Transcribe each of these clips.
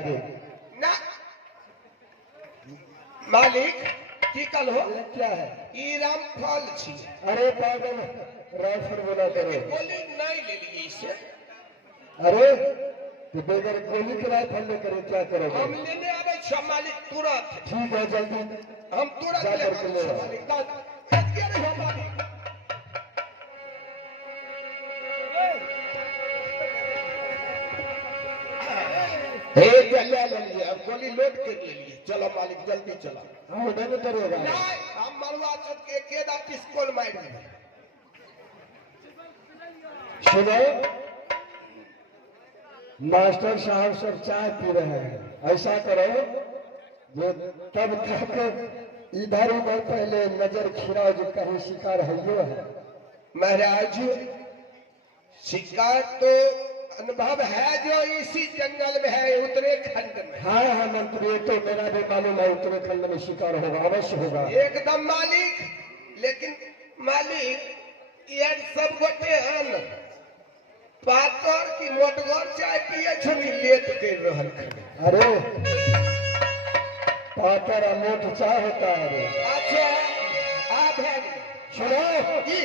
अरे ना मालिक की कल हो ये क्या है? ई रामफल छी अरे पागल राइफल बोला करो। गोली नहीं ले लिए इसे अरे तो बेगर गोली के राइफल लेकर क्या करोगे? हम लेने आवे छ मालिक तुरंत ठीक है जल्दी हम तुरंत जा ले करके ले आओ। मालिक भेज दिया रे हम मालिक हे जल्दी ले लिए अब गोली लोड कर ले लिए चलो मालिक जल्दी चलो हम नहीं करेगा। नहीं हम मरवा चुप के केदा पिस्तौल मार दिए सुनो मास्टर साहब सब चाय पी रहे हैं। ऐसा करो जो तब तक इधर उधर पहले नजर खिराओ जो कहीं शिकार है यो है। महाराज शिकार तो अनुभव है जो इसी जंगल में है उत्तराखंड में हाँ हाँ मंत्री ये तो मेरा भी मालूम है उत्तराखंड में शिकार होगा अवश्य होगा। एकदम मालिक लेकिन मालिक ये सब गोटे हन पातर की मोटगर चाय पिए छथि लेट कर रहल खन अरे पातर अमोट चाह होता है रे। अच्छा आ भेज सुनो की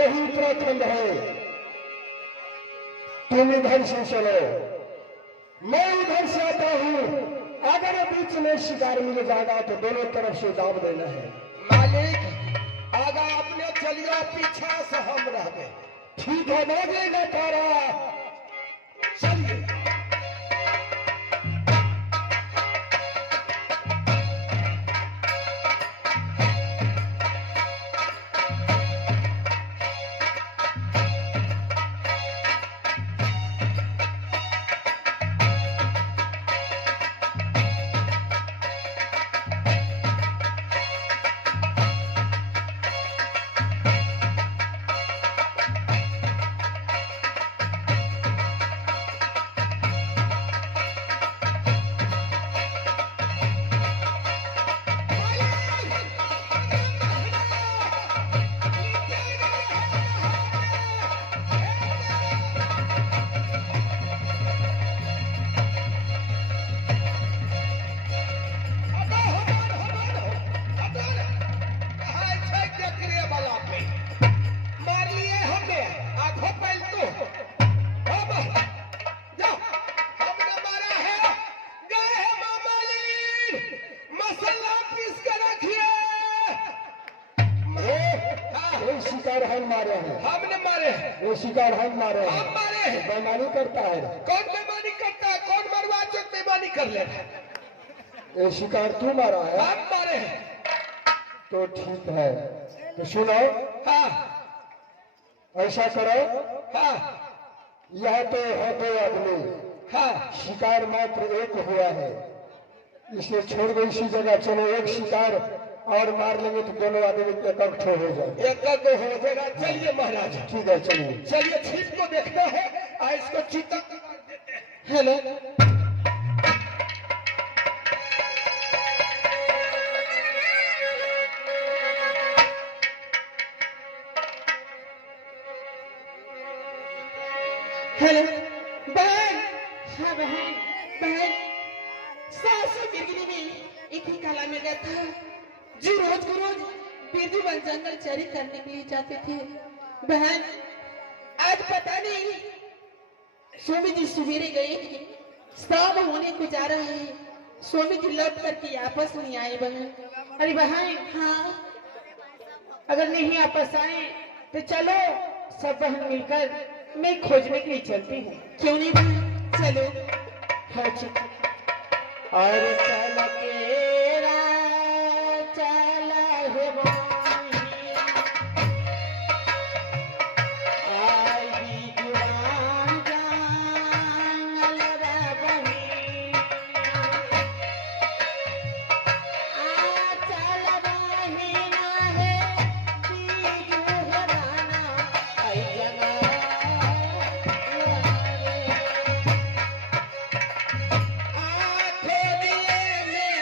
यही उत्तराखंड है तुम इधर से चलो मैं इधर से आता हूँ। अगर बीच में शिकार मिल जाएगा तो दोनों तरफ से दाब देना है। मालिक आगा अपने चलियो पीछा से हम रहबे ठीक है भागेगा तारा। चलिए शिकार हम मारे हैं। हमने मारे हैं वो शिकार हम मारे हैं। हम मारे हैं बेईमानी करता है। कौन बेईमानी करता है कौन मरवा चुक बेईमानी कर ले ये शिकार तू मारा है हम मारे हैं तो ठीक है। तो सुनो हाँ ऐसा करो हाँ यह तो है दो आदमी हाँ शिकार मात्र एक हुआ है इसलिए छोड़ दो इसी जगह चलो एक शिकार और मार लेंगे तो दोनों आदमी इकट्ठे हो जाए। एक हो जाएगा चलिए महाराज ठीक है चलिए। चलिए छिप को देखना है और इसको चीता को मार देते हैं। हेलो हेलो बहन हाँ बहन बहन सासू गिरगिरी में एक ही काला में गया था जो रोज को रोज बिरजूवन जंगल चरी करने के लिए जाते थे। बहन आज पता नहीं स्वामी जी सवेरे गए थे शाम होने को जा रहा है स्वामी जी लौट करके आपस नहीं आए बहन। अरे बहन हाँ अगर नहीं आपस आए तो चलो सब बहन मिलकर मैं खोजने के लिए चलती हूँ। क्यों नहीं बहन चलो। हाँ ठीक और चल केरा चल हे आई जुआन जांगल रे बही आ चल बही ना है बीजू है राना आई जना आँखों दिए में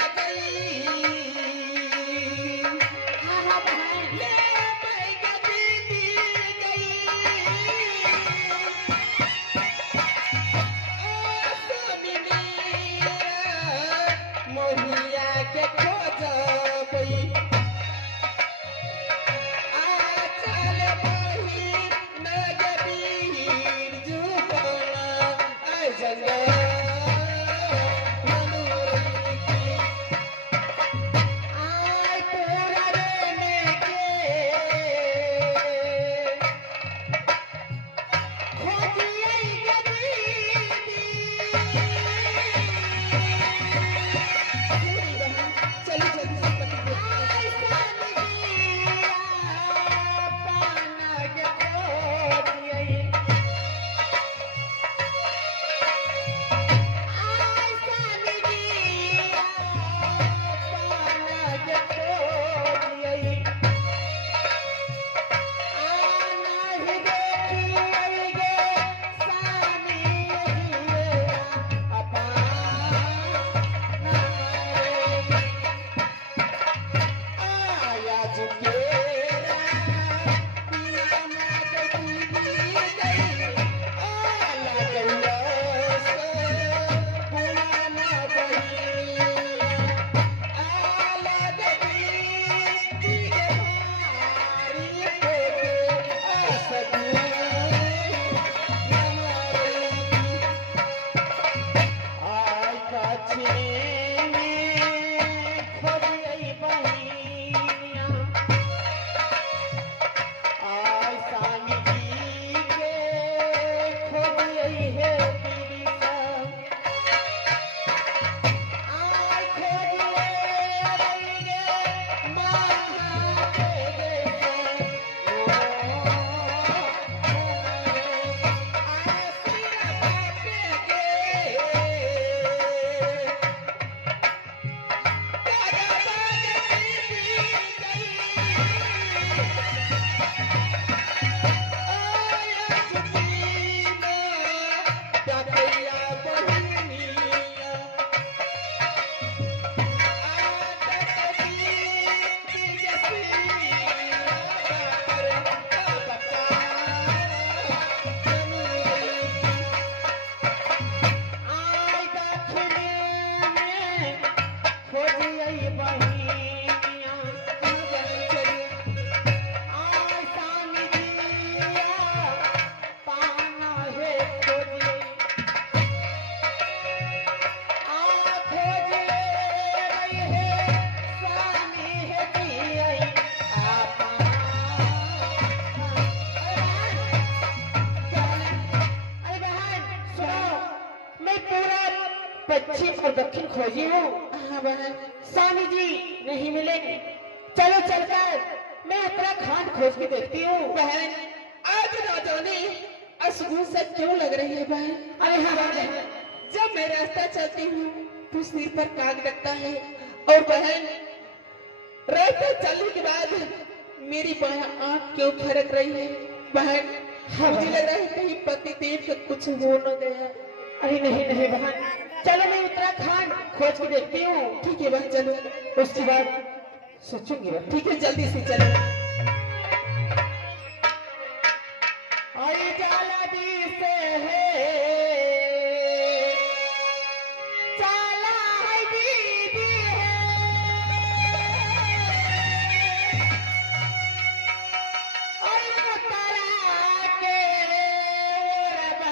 पश्चिम और दक्षिण खोजी हूँ। हाँ बहन। स्वामी जी नहीं मिलेंगे। चलो चलकर मैं उत्तराखंड खोज के देखती हूँ। बहन आज ना जाने असगुन से क्यों लग रही है बहन। अरे हाँ बहन, जब मैं रास्ता चलती हूँ तो सिर पर काग लगता है और बहन रास्ता चलने के बाद मेरी बायां आंख क्यों फरक रही है बहन। मुझे लग रहा है कहीं पति देव का कुछ हो न गया। अरे नहीं नहीं बहन, चलो मैं उत्तराखंड खोज के देखती हूँ। ठीक है बहन चलो। उसके बाद सोचूंगी। ठीक है जल्दी से चलो। आई जाला दी से है, चाला है दीदी है, और उतरा के रब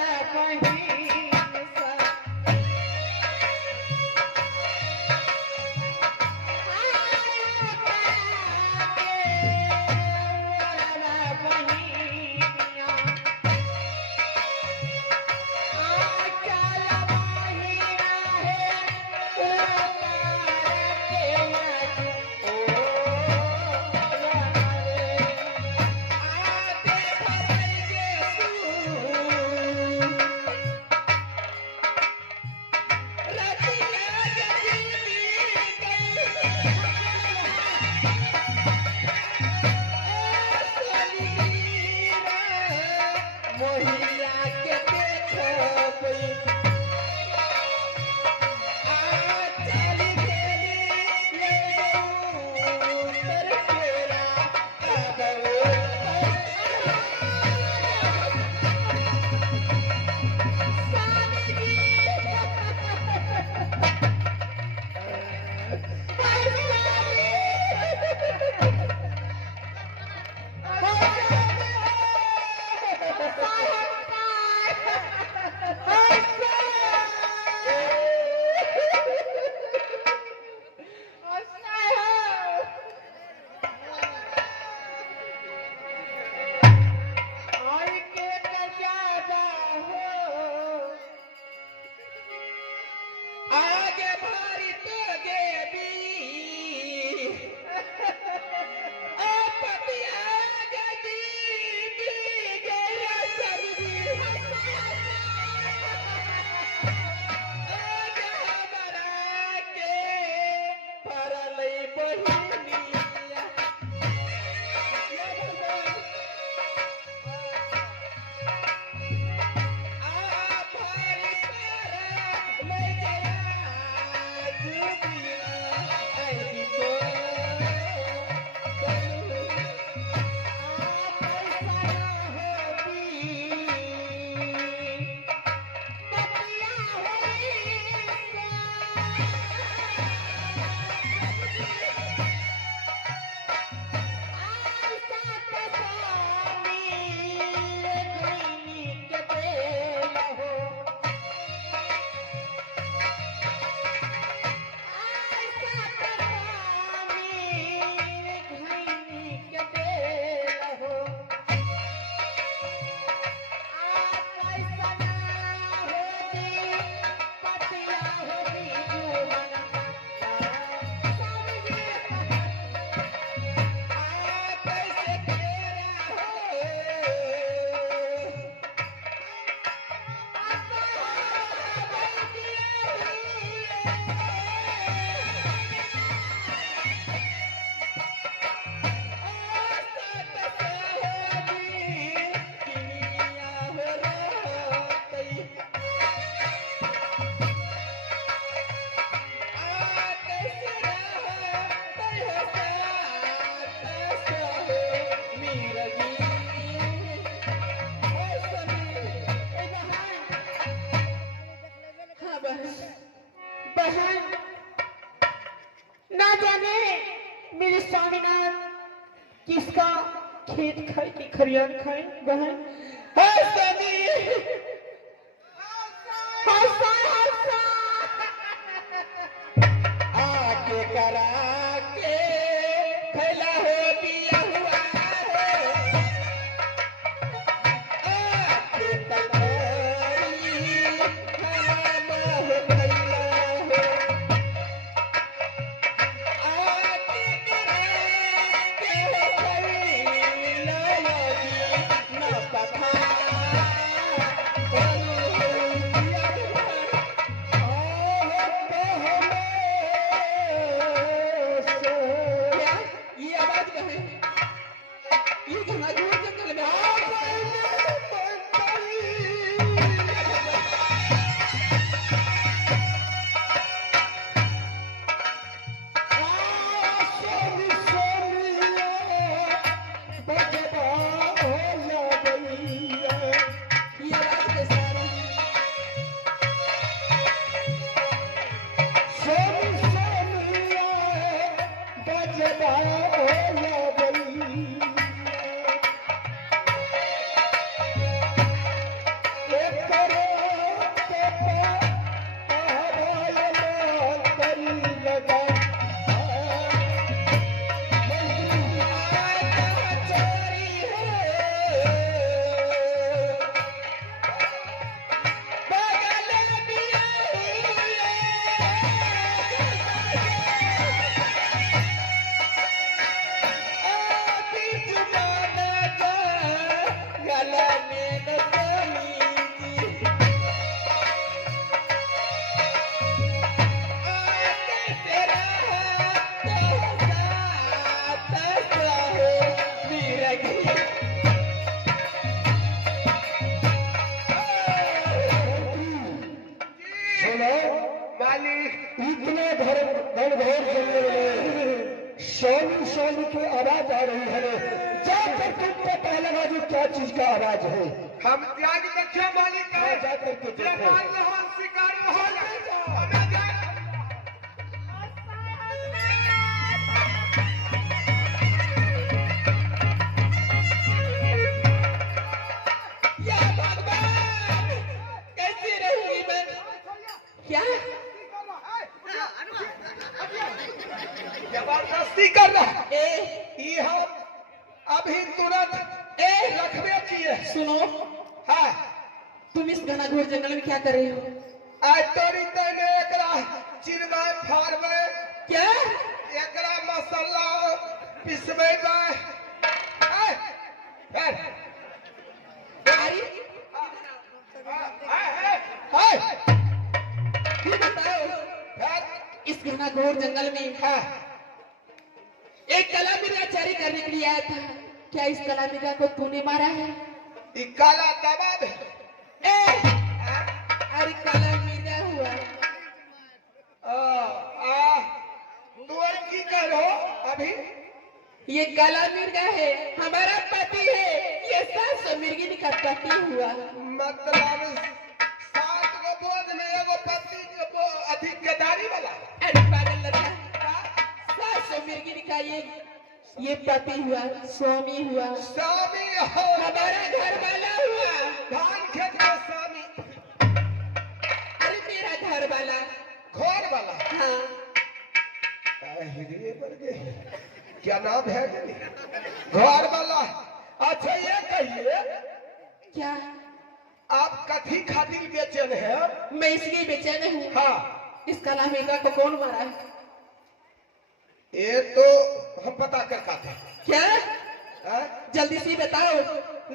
कहीं सा, बहन ना जाने मेरे स्वामीनाथ किसका खेत खाए कि खरियान खाए। बहन आके करा के खैला हो दिया हुआ है आके तकरी खाना हो खैला हो सोनी सोनिया बजबा लगई एकरो के पहवाया करी लगा चोरी है बगल बिया बीच माना जा गला में नमी जी आके तेरा तसा हो मीरगी सुनो मालिक इतने घनघोर जंगल में सोनी सोनी की आवाज आ रही है जाकर तुम पता लगा जो क्या चीज का आवाज है हम त्याग रखे मालिक हाँ, जाकर के ये देखो मान लो हम शिकारी हो जाएगा हमें जाए या भगवान कैसे रहूंगी मैं क्या जबरदस्ती कर रहा है ए ये हम अभी तुरंत ए रखबे किए सुनो हाँ तुम इस घना घोर जंगल में क्या कर रही हो आज तोरी तने एकरा चिरबे फाड़बे क्या एकरा मसाला पिसबे बे अरे हाय फिर बताओ इस घना घोर जंगल में एक कला मिर्गा चोरी करने के लिए आया था क्या इस कला मिर्गा को तूने मारा है ई काला दबाव है ए अरे काला मिर्गा हुआ तू की करो अभी ये काला मिर्गा है हमारा पति है ये 700 मिर्गिनी का पति हुआ मतलब 7 गो बोझ में एगो पति के अधिक केदारी वाला अरे पागल लड़का 700 मिर्गिनी का ये पति हुआ स्वामी हुआ स्वामी हो हमारा घर वाला हुआ धान खेत में स्वामी अरे मेरा घर वाला घर वाला हाँ हृदय पर गए क्या नाम है घर वाला अच्छा ये कहिए क्या आप कथी खातिर बेचैन है मैं इसलिए बेचैन हूँ हाँ इस काला मिर्गा को कौन मारा है ये तो हम पता कर का था क्या हाँ? जल्दी से बताओ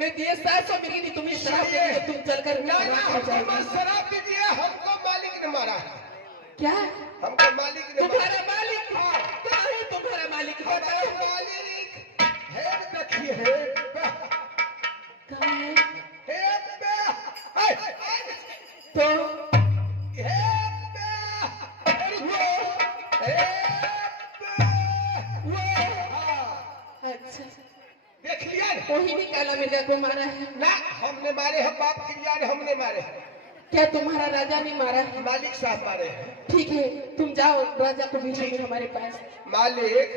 मैं दिए 700 मिर्गिनी तुम्हें शराब दे दूंगा, तुम चलकर ना शराब हमको जाओगे। मत शराब दीजिए हमको मालिक ने मारा है क्या हमको मालिक ने तुम्हारा मालिक क्या है तुम्हारा मालिक बताओ बताओ मालिक हेड देखिए हेड कहाँ है हेड तो अच्छा देख लिया ना? वही भी काला मिर्गा को मारा है ना हमने मारे हम बाप क्रिया ने हमने मारे क्या तुम्हारा राजा ने मारा है मालिक साहब मारे हैं ठीक है तुम जाओ राजा को भेजो फिर हमारे पास मालिक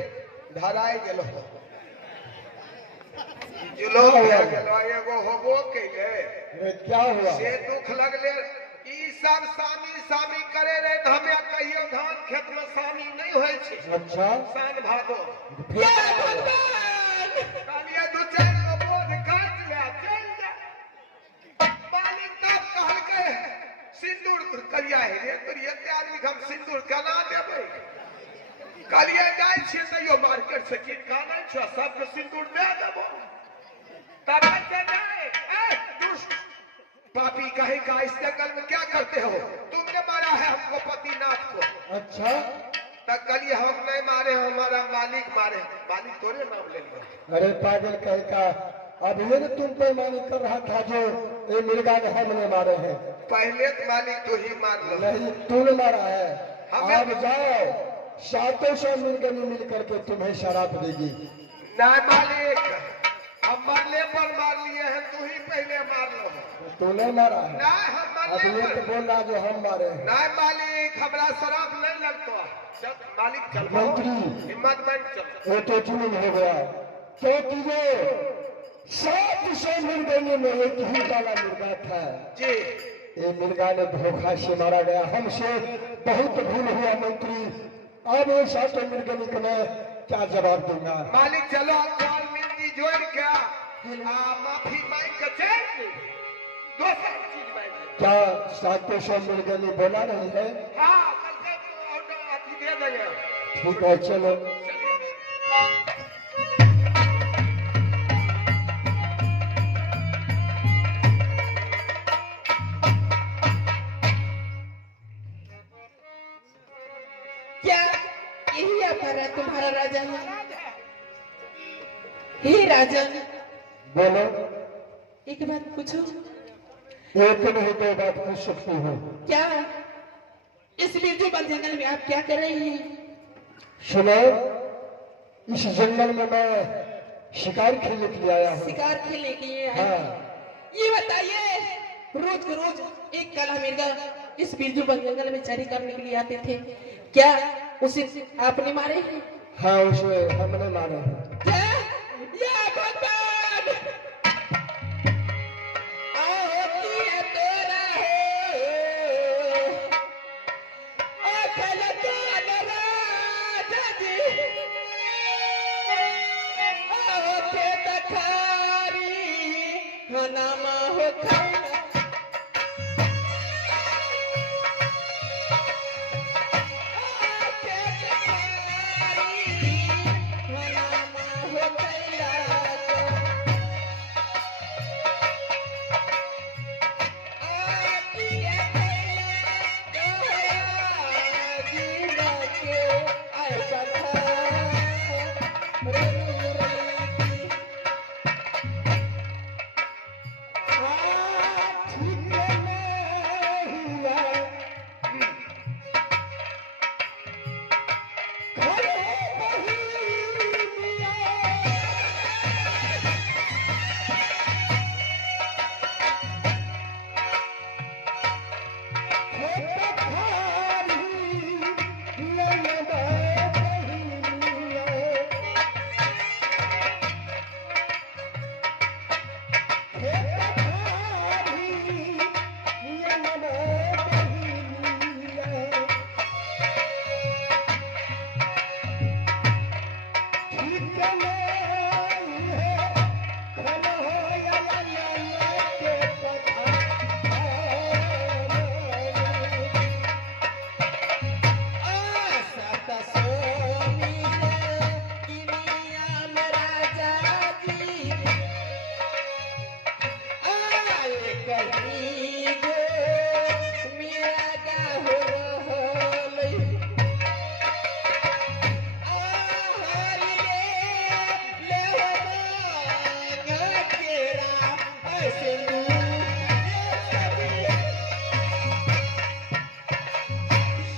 धराए गेलो जुलो हो गेलो एगो होबो कइले अरे क्या हुआ से दुख लगले ई सब सामी सामी करे रे त हमे कहियो धान खेत में सामी नहीं होय छै अच्छा सान भादो या भगवान कालिया दू चार गो बोझ काट ले चल जा मालिक तब कहल के सिंदूर कलिया है रे तोरी एते आदमी के हम सिंदूर केना देबै कालिया जाय छै तैयो मार्केट से कीन का नहीं छ सब के सिंदूर दे देबो तब से जाए ए दुष्ट पापी कहीं का इस जंगल में क्या करते हो तुमने मारा है हमको पतिनाथ को अच्छा तब कलिए हम नहीं मारे हमारा मालिक मारे मालिक तोरे नाम ले लिया अरे पागल कह का अब ये ना तुम बेईमानी कर रहा था जो ये मिर्गा ने हमने मारे हैं पहले तो मालिक तो ही मान लो नहीं तूने मारा है हमें- अब जाओ 700 मिर्गनी मिल करके तुम्हें शराब देगी ना मालिक हम मरने पर मार लिए हैं, तू ही पहले मार लो। तूने मारा है? नहीं, हम अब मरने ये तो पर। बोल रहा जो हम मारे हैं। नहीं मालिक, हमारा शराब नहीं लगता। चल मालिक, चल मंत्री। हिम्मत बन, चल। ये तो चुन हो गया, क्योंकि ये 700 मिर्गे में एक ही काला मुर्गा था। जी ये मुर्गा ने धोखा से मारा गया, हमसे बहुत भूल हुआ मंत्री। अब ये 700 मिर्गे को मैं क्या जवाब दूंगा? मालिक चलो, कॉल मिलती जोड़ क्या माफी मांग के चल। दूसरा चीज मांग। क्या 700 मिर्गे ने बोला नहीं है? हाँ, कल से ऑर्डर अथी दे देंगे। ठीक है, चलो। क्या यही आपका तुम्हारा राजन? हे राजन, बोलो। एक बात पूछो। एक नहीं दो बात पूछ सकती हूँ। क्या इस बिरजू बन जंगल में आप क्या कर रहे हैं? सुनो, इस जंगल में मैं शिकार खेलने के लिए आया हूँ। शिकार खेलने के लिए आए हाँ। हैं। ये बताइए, रोज के रोज एक काला मिर्गा इस बिरजू बन जंगल में चरी करने के लिए आते थे, क्या उसे आपने मारे हैं? हाँ, उसे हमने मारा है। क्या? या भगवान, आहोती है तेरा है, अकल कान राजा जी, आहोते तखारी हनामा हो खाना।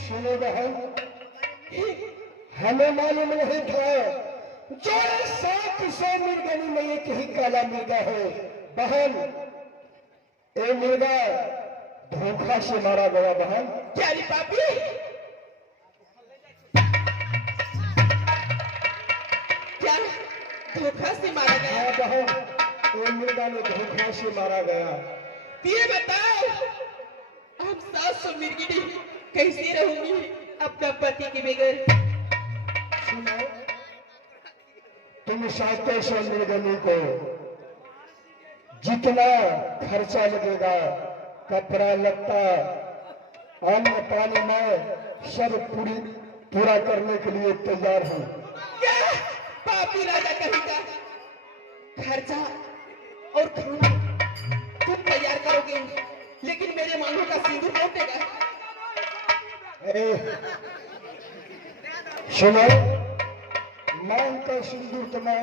सुनो बहन, हमें मालूम नहीं था जो 700 मिर्गनी में एक ही काला मुर्गा है। बहन, ये मुर्गा धोखा से मारा गया। बहन, क्या रे पापी? क्या धोखा से मारा गया? हाँ बहन, ये मुर्गा ने धोखा से मारा गया। ये बताओ, हम 700 मिर्गिनी कैसे रहूंगी अपना पति के बगैर? सुनो, तुम 700 मिर्गनी को जितना खर्चा लगेगा, कपड़ा लत्ता अन्न पानी में सब पूरा करने के लिए तैयार हूँ। क्या पापी राजा कहेगा खर्चा और खाना तुम तैयार करोगे, लेकिन मेरे मांगों का सिंदूर कौन देगा? सुनो, मांग का सिंदूर तो मैं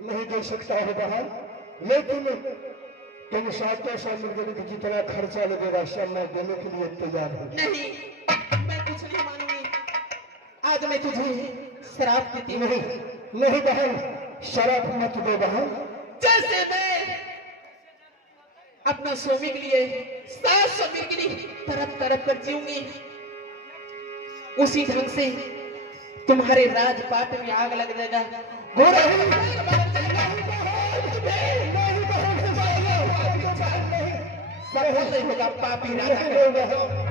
नहीं दे सकता हूँ बहन, लेकिन तुम 700 मिर्गनी का जितना खर्चा लगेगा सब मैं देने के लिए तैयार हूँ। नहीं, मैं कुछ नहीं मानूंगी। आज मैं तुझे शराब देती हूँ। नहीं नहीं बहन, शराब मत दो बहन। जैसे मैं अपना स्वामी के लिए 700 मिर्गिनी तरफ तरफ कर जीऊंगी, उसी ढंग से तुम्हारे राजपाट में आग लग जाएगा। घोड़ा सब होता ही होगा पापी राजा।